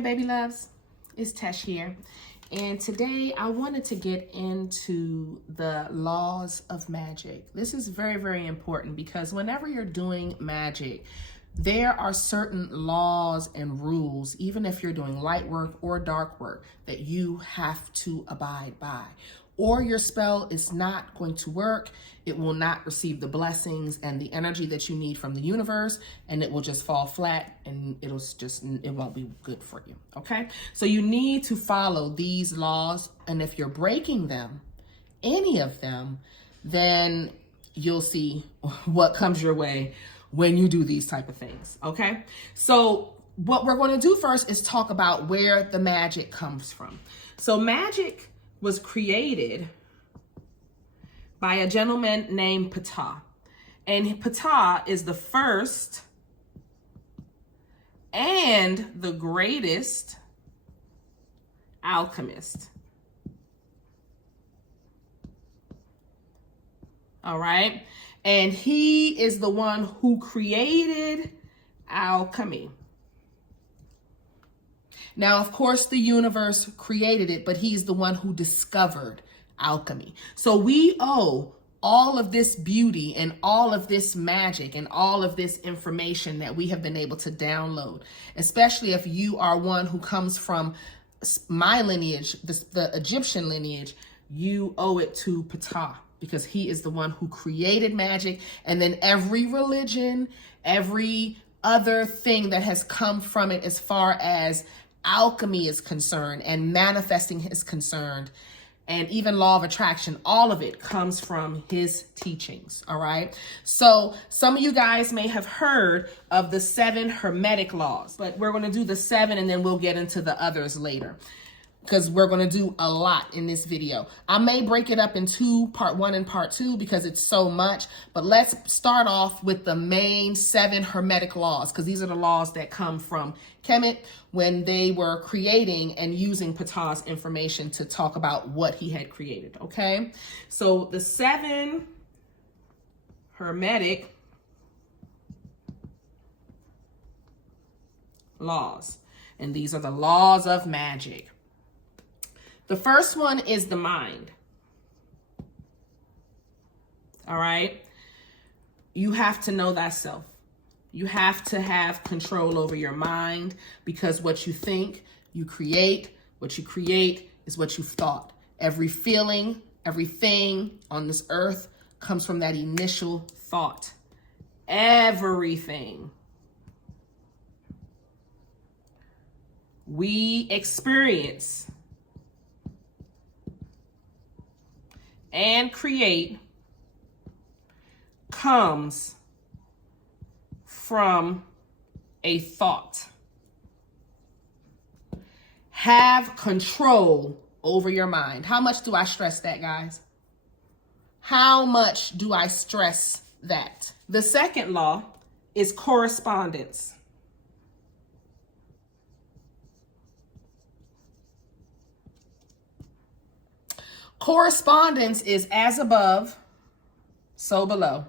Hey baby loves, it's Tesh here. And today I wanted to get into the laws of magic. This is very, very important because whenever you're doing magic, there are certain laws and rules, even if you're doing light work or dark work, that you have to abide by. Or your spell is not going to work. It will not receive the blessings and the energy that you need from the universe, and it will just fall flat and it won't be good for you, okay? So you need to follow these laws, and if you're breaking them, any of them, then you'll see what comes your way when you do these type of things, okay? So what we're going to do first is talk about where the magic comes from. So magic was created by a gentleman named Pt.1. And Pt.1 is the first and the greatest alchemist. All right? And he is the one who created alchemy. Now, of course, the universe created it, but he's the one who discovered alchemy. So we owe all of this beauty and all of this magic and all of this information that we have been able to download, especially if you are one who comes from my lineage, the Egyptian lineage, you owe it to Pt.1 because he is the one who created magic. And then every religion, every other thing that has come from it as far as alchemy is concerned and manifesting is concerned, and even law of attraction, all of it comes from his teachings, all right? So some of you guys may have heard of the 7 Hermetic laws, but we're going to do the 7 and then we'll get into the others later because we're going to do a lot in this video. I may break it up in part 1 and part 2 because it's so much, but let's start off with the main 7 Hermetic laws because these are the laws that come from Kemet when they were creating and using Pt.1's information to talk about what he had created, okay? So the 7 Hermetic laws, and these are the laws of magic. The first one is the mind. All right? You have to know thyself. You have to have control over your mind because what you think, you create. What you create is what you've thought. Every feeling, everything on this earth comes from that initial thought. Everything we experience and create comes from a thought. Have control over your mind. How much do I stress that, guys? How much do I stress that? The second law is correspondence. Correspondence is as above, so below.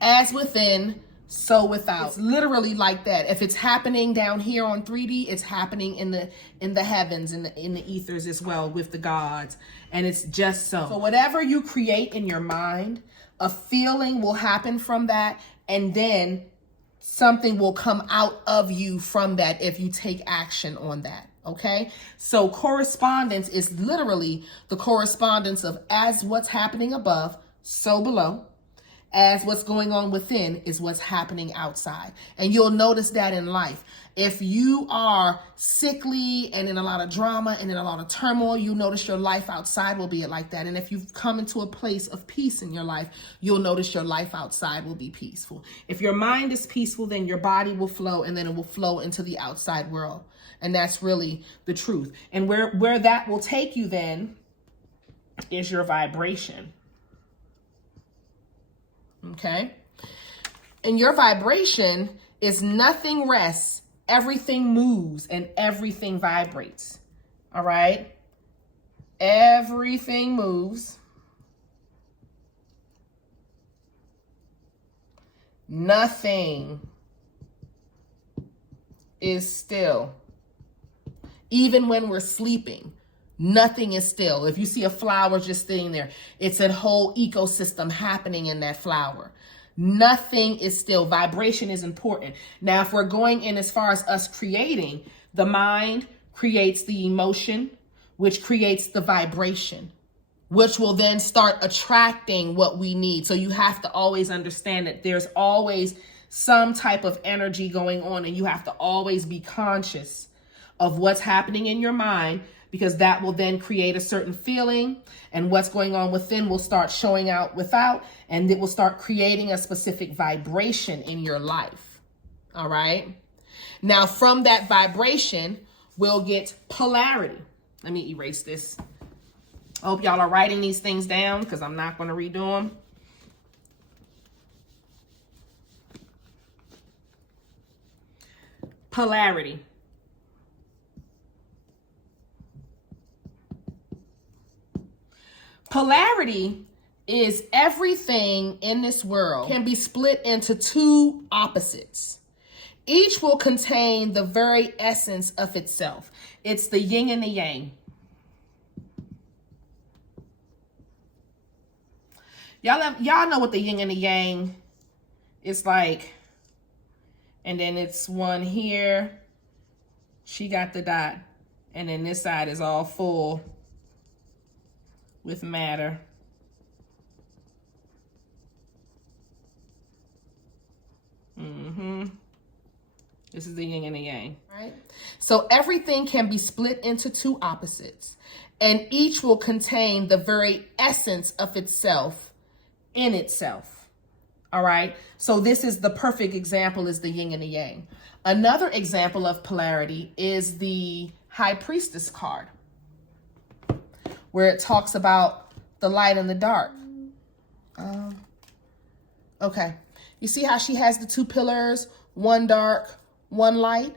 As within, so without. It's literally like that. If it's happening down here on 3D, it's happening in the heavens, in the ethers as well with the gods. And it's just so. So whatever you create in your mind, a feeling will happen from that, and then something will come out of you from that if you take action on that, okay? So correspondence is literally the correspondence of as what's happening above, so below. As what's going on within is what's happening outside. And you'll notice that in life. If you are sickly and in a lot of drama and in a lot of turmoil, you notice your life outside will be like that. And if you've come into a place of peace in your life, you'll notice your life outside will be peaceful. If your mind is peaceful, then your body will flow, and then it will flow into the outside world. And that's really the truth. And where that will take you then is your vibration. Okay? And your vibration is nothing rests, everything moves, and everything vibrates. All right? Everything moves. Nothing is still. Even when we're sleeping, nothing is still. If you see a flower just sitting there, it's a whole ecosystem happening in that flower. Nothing is still. Vibration is important. Now, if we're going in as far as us creating, the mind creates the emotion, which creates the vibration, which will then start attracting what we need. So you have to always understand that there's always some type of energy going on, and you have to always be conscious of what's happening in your mind, because that will then create a certain feeling, and what's going on within will start showing out without, and it will start creating a specific vibration in your life. All right. Now, from that vibration, we'll get polarity. Let me erase this. I hope y'all are writing these things down, because I'm not going to redo them. Polarity. Polarity is everything in this world can be split into two opposites. Each will contain the very essence of itself. It's the yin and the yang. Y'all know what the yin and the yang is like. And then it's one here. She got the dot. And then this side is all full with matter. This is the yin and the yang, right? So everything can be split into two opposites, and each will contain the very essence of itself in itself. All right. So this is the perfect example, is the yin and the yang. Another example of polarity is the High Priestess card, where it talks about the light and the dark. Okay. You see how she has the two pillars, one dark, one light?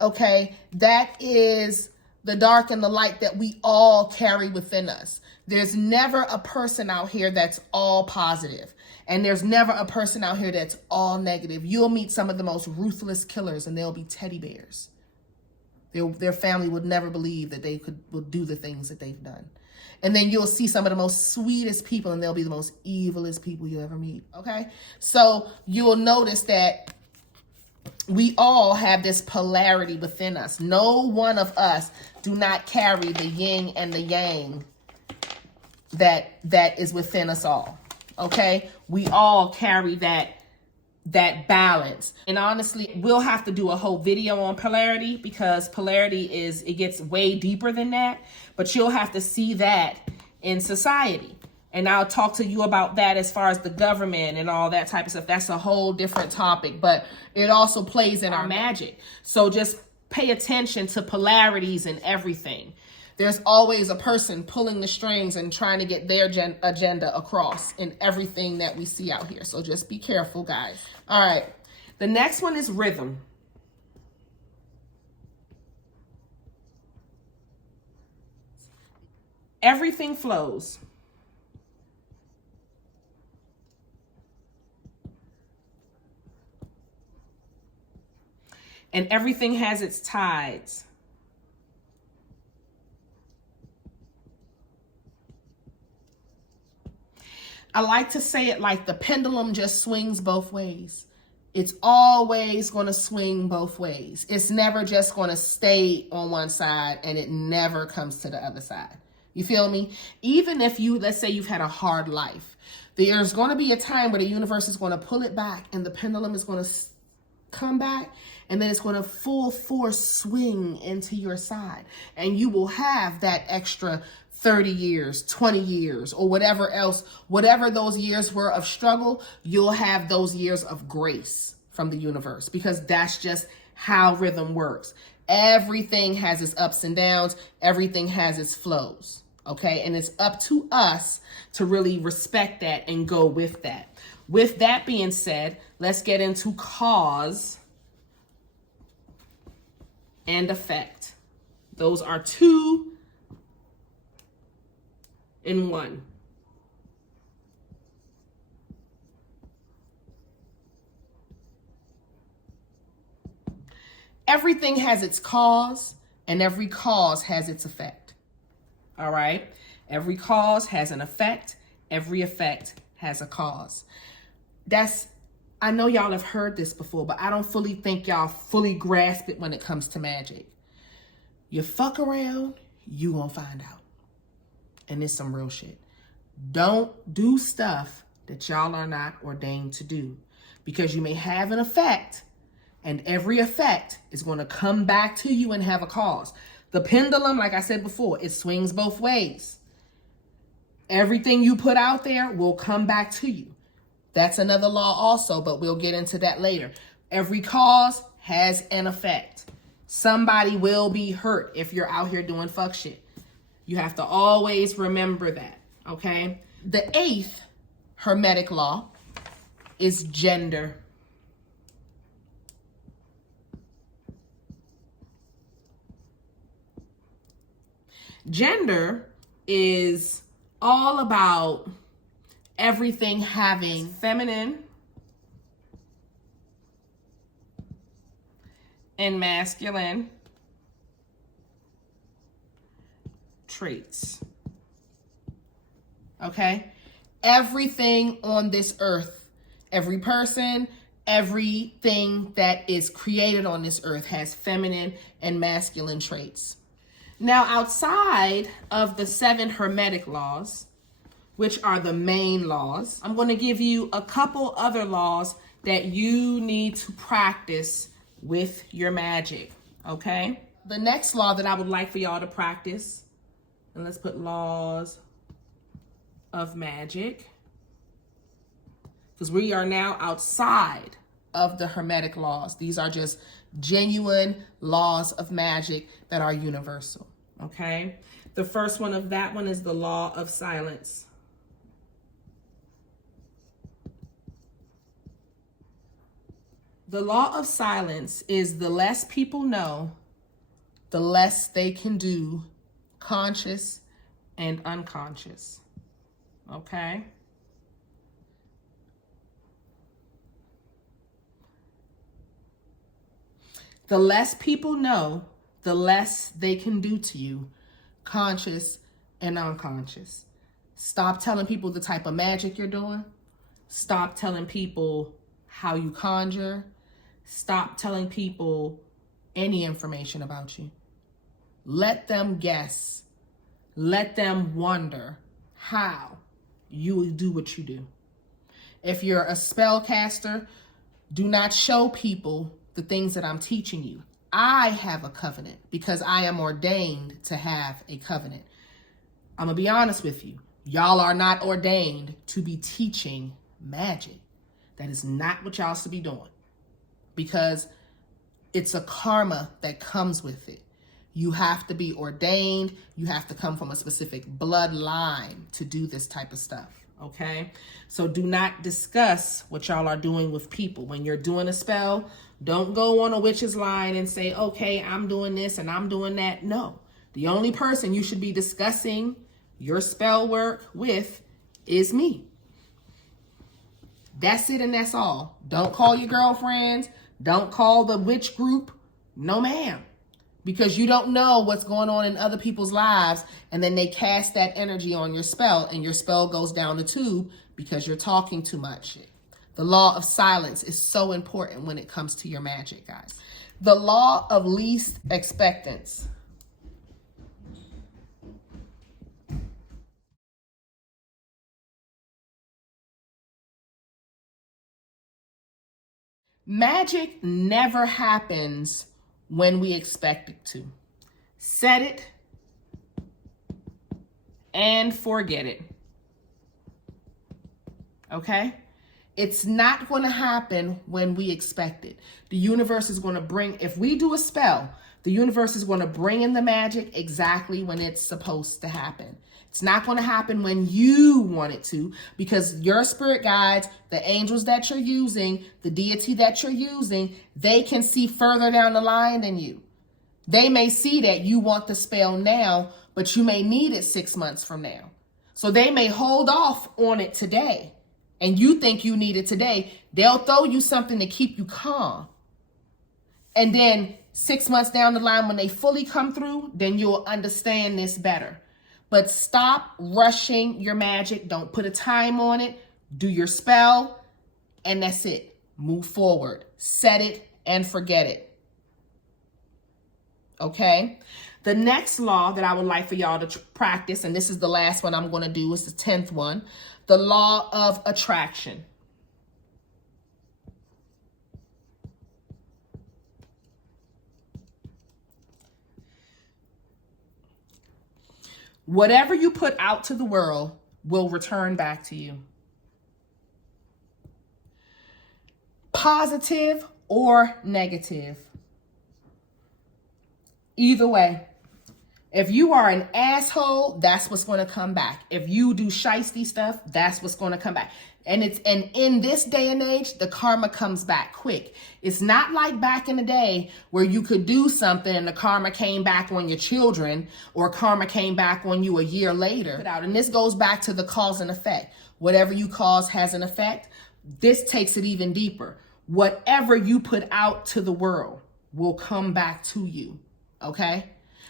Okay. That is the dark and the light that we all carry within us. There's never a person out here that's all positive, and there's never a person out here that's all negative. You'll meet some of the most ruthless killers, and they'll be teddy bears. Their family would never believe that they would do the things that they've done. And then you'll see some of the most sweetest people, and they'll be the most evilest people you ever meet. Okay. So you will notice that we all have this polarity within us. No one of us do not carry the yin and the yang that is within us all. Okay. We all carry that balance. And honestly, we'll have to do a whole video on polarity, because polarity it gets way deeper than that, but you'll have to see that in society. And I'll talk to you about that as far as the government and all that type of stuff. That's a whole different topic, but it also plays in our magic. So just pay attention to polarities in everything. There's always a person pulling the strings and trying to get their agenda across in everything that we see out here. So just be careful, guys. All right. The next one is rhythm. Everything flows. And everything has its tides. I like to say it like the pendulum just swings both ways. It's always going to swing both ways. It's never just going to stay on one side, and it never comes to the other side. You feel me? Even if let's say you've had a hard life, there's going to be a time where the universe is going to pull it back, and the pendulum is going to come back, and then it's going to full force swing into your side. And you will have that extra 30 years, 20 years, or whatever else, whatever those years were of struggle, you'll have those years of grace from the universe, because that's just how rhythm works. Everything has its ups and downs. Everything has its flows. Okay. And it's up to us to really respect that and go with that. With that being said, let's get into cause and effect. Those are two in one. Everything has its cause, and every cause has its effect. All right? Every cause has an effect. Every effect has a cause. I know y'all have heard this before, but I don't fully think y'all fully grasp it when it comes to magic. You fuck around, you gonna find out. And it's some real shit. Don't do stuff that y'all are not ordained to do, because you may have an effect, and every effect is going to come back to you and have a cause. The pendulum, like I said before, it swings both ways. Everything you put out there will come back to you. That's another law also, but we'll get into that later. Every cause has an effect. Somebody will be hurt if you're out here doing fuck shit. You have to always remember that, okay? The 8th Hermetic law is gender. Gender is all about everything having feminine and masculine traits. Okay? Everything on this earth, every person, everything that is created on this earth has feminine and masculine traits. Now, outside of the 7 Hermetic laws, which are the main laws, I'm going to give you a couple other laws that you need to practice with your magic, okay? The next law that I would like for y'all to practice, and let's put laws of magic, because we are now outside of the Hermetic laws. These are just genuine laws of magic that are universal, okay? The first one of that one is the law of silence. The law of silence is the less people know, the less they can do, conscious and unconscious, okay? The less people know, the less they can do to you, conscious and unconscious. Stop telling people the type of magic you're doing. Stop telling people how you conjure. Stop telling people any information about you. Let them guess. Let them wonder how you do what you do. If you're a spellcaster, do not show people the things that I'm teaching you. I have a covenant because I am ordained to have a covenant. I'm going to be honest with you. Y'all are not ordained to be teaching magic. That is not what y'all should be doing, because it's a karma that comes with it. You have to be ordained. You have to come from a specific bloodline to do this type of stuff, okay? So do not discuss what y'all are doing with people. When you're doing a spell, don't go on a witch's line and say, okay, I'm doing this and I'm doing that. No, the only person you should be discussing your spell work with is me. That's it and that's all. Don't call your girlfriends. Don't call the witch group. No, ma'am. Because you don't know what's going on in other people's lives, and then they cast that energy on your spell, and your spell goes down the tube because you're talking too much. The law of silence is so important when it comes to your magic, guys. The law of least expectance. Magic never happens when we expect it to. Set it and forget it. Okay? It's not going to happen when we expect it. The universe is going to bring, if we do a spell, the universe is going to bring in the magic exactly when it's supposed to happen. It's not going to happen when you want it to, because your spirit guides, the angels that you're using, the deity that you're using, they can see further down the line than you. They may see that you want the spell now, but you may need it 6 months from now. So they may hold off on it today, and you think you need it today. They'll throw you something to keep you calm. And then 6 months down the line, when they fully come through, then you'll understand this better. But stop rushing your magic. Don't put a time on it. Do your spell, and that's it. Move forward. Set it and forget it. Okay? The next law that I would like for y'all to practice, and this is the last one I'm going to do, is the 10th one, the law of attraction. Whatever you put out to the world will return back to you. Positive or negative. Either way. If you are an asshole, that's what's going to come back. If you do shiesty stuff, that's what's going to come back. And in this day and age, the karma comes back quick. It's not like back in the day where you could do something and the karma came back on your children, or karma came back on you a year later. And this goes back to the cause and effect. Whatever you cause has an effect. This takes it even deeper. Whatever you put out to the world will come back to you. Okay?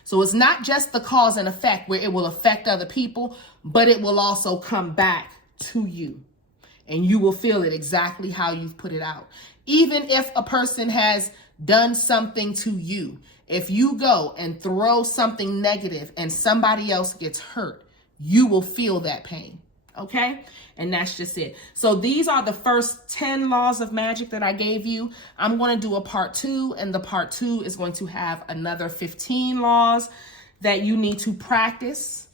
So it's not just the cause and effect where it will affect other people, but it will also come back to you. And you will feel it exactly how you've put it out. Even if a person has done something to you, if you go and throw something negative and somebody else gets hurt, you will feel that pain. Okay? And that's just it. So these are the first 10 laws of magic that I gave you. I'm going to do a part 2, and the part 2 is going to have another 15 laws that you need to practice.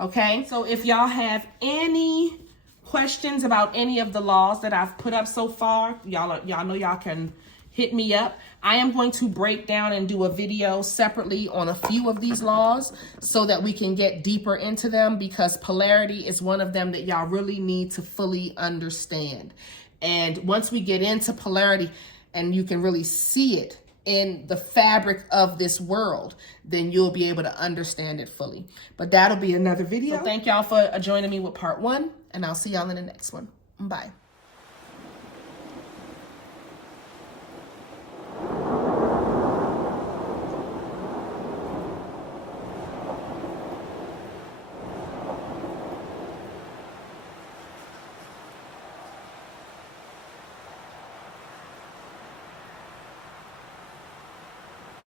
Okay? So if y'all have any questions about any of the laws that I've put up so far, y'all know y'all can hit me up. I am going to break down and do a video separately on a few of these laws so that we can get deeper into them, because polarity is one of them that y'all really need to fully understand. And once we get into polarity and you can really see it in the fabric of this world, then you'll be able to understand it fully. But that'll be another video. So thank y'all for joining me with part 1, and I'll see y'all in the next one. Bye.